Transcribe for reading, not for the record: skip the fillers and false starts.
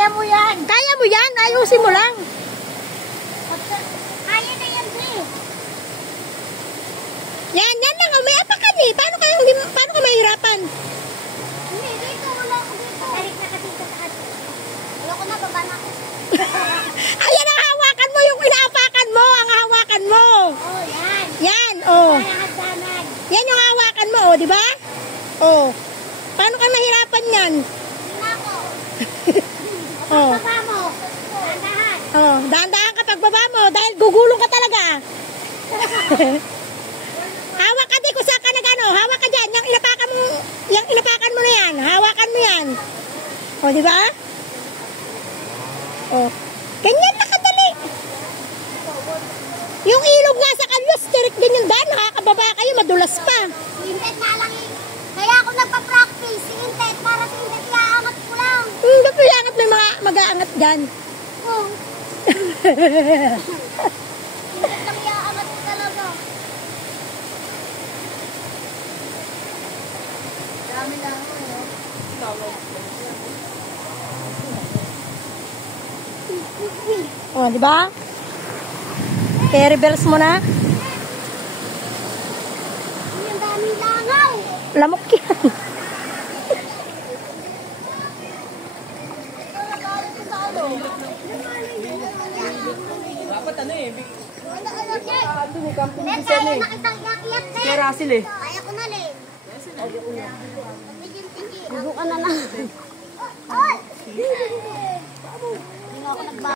Kaya mo yan. Kaya mo yan, ayusin mo lang. Kaya na yan, Dre. Yan lang. May apakan eh. Paano ka mahirapan? Hindi, dito. Wala ko dito. Tarik na kasi sa taas. Wala ko na, baba na ako. Ayan ang hawakan mo, yung inaapakan mo, ang hawakan mo. Oh, yan. Yan, oh. Para hagdanan. Yan yung hawakan mo, oh, di ba? Oh. Paano ka mahirapan yan? Hindi na ako. Oh. Baba mo. Dahan-dahan. Oh, dahan-dahan ka pagbaba mo dahil gugulong ka talaga. Hawak ka di kung saan ka nagano. Hawak ka dyan. Yung inapakan mo na yan. Hawakan mo yan. O, di ba? O. Ganyan na kadali. Yung ilog nga sa kanyo, stirik din yung daan. Nakakababa kayo, madulas pa. Sintet na lang eh. Kaya ako nagpa-practice. Sintet. Para sintet iaangat ko lang. Ba't mo yangat may mga mag-aangat dyan? Oh. Sintet lang iaangat ko talaga. Dami lang ako O, di ba? Carry bells mo na. Ang daming langaw. Lamok yan. Dapat ano eh. Ano ni Kampong Net, Bisan kaya eh. nakitang iyak-iyak, Net. Kaya Russell eh. Kaya ko na, Net. Gugu ka na na. Oy! Hindi nga ako nagba